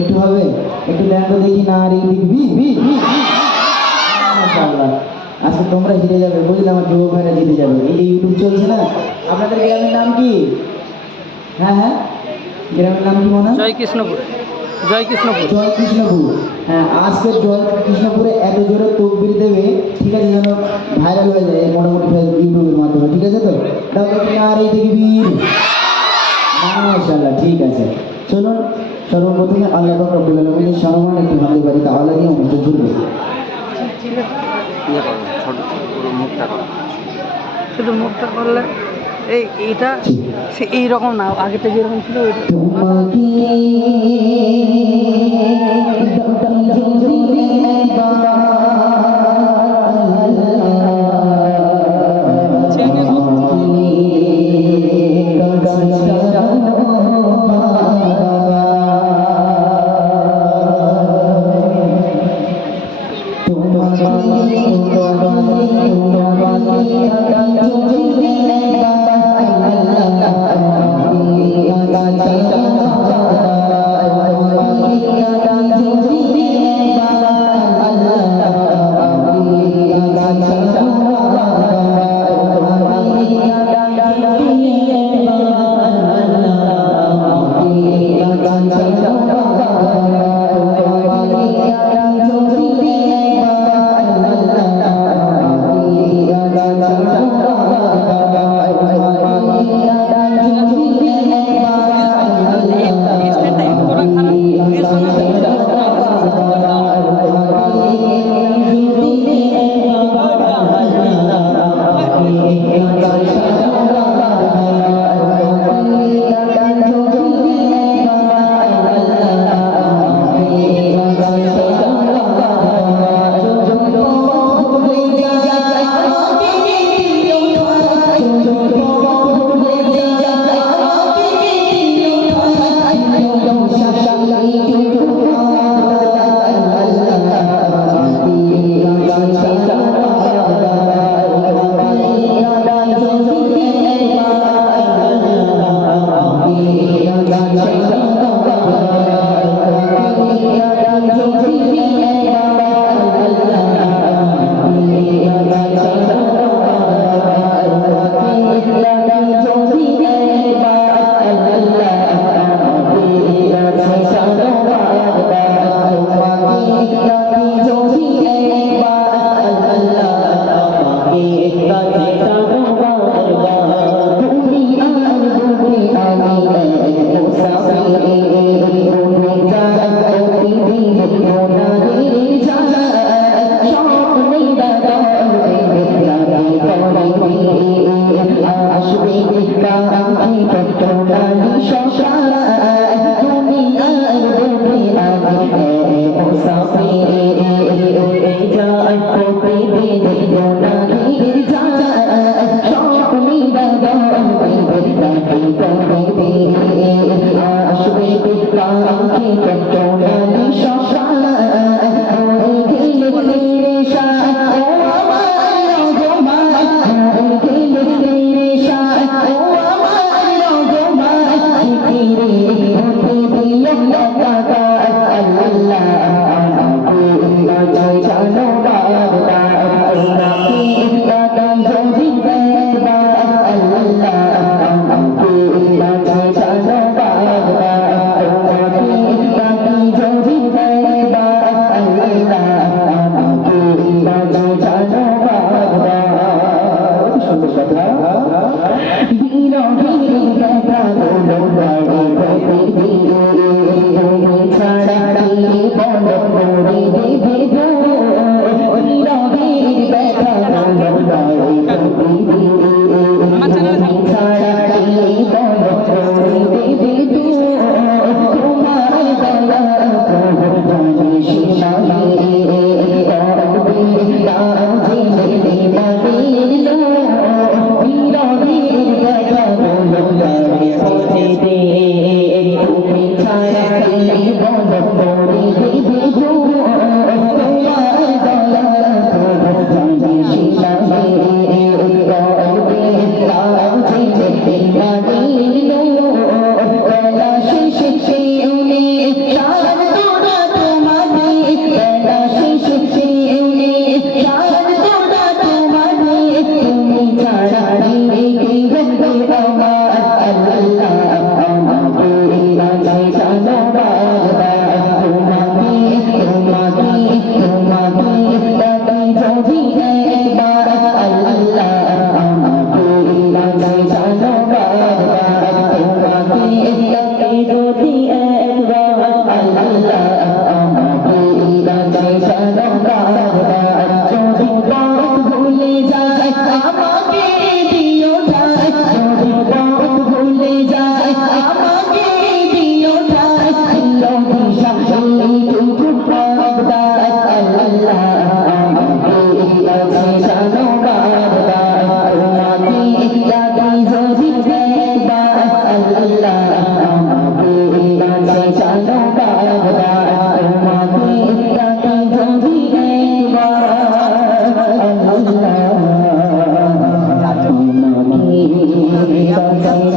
একটু হবে, একটু দেন তো দেখি না। আর মাশাআল্লাহ, আজকে তোমরা জিতে যাবে, বুঝলে আমার যুবক ভাইরা জিতে যাবে। এই যে ইউটিউব চলছে না, আপনাদের গ্রামের নাম কি? হ্যাঁ হ্যাঁ, গ্রামের নাম কি মনে হয়? জয় কৃষ্ণপুর। জয় কৃষ্ণপুর। জয় কৃষ্ণপুর। হ্যাঁ, আজকে জয় কৃষ্ণপুরে এত জোরে তকবির দেবে, ঠিক আছে, যেন ভাইরাল হয়ে যায় মোটামুটি ইউটিউবের মাধ্যমে, ঠিক আছে তো? দাও দেখি আর এই দেখবীর। মাশাআল্লাহ, ঠিক আছে। চলুন সর্বপ্রথমে আল্লাহ পাক রব্বুল আলামিনের সম্মান একটু ভালো পারি তাহলে নিয়ে অনুষ্ঠান শুরু করি। শুধু মুখটা করলে এইটা সে এইরকম না, আগেটা যেরকম ছিল ওইটা। Shut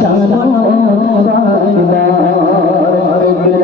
আল্লাহ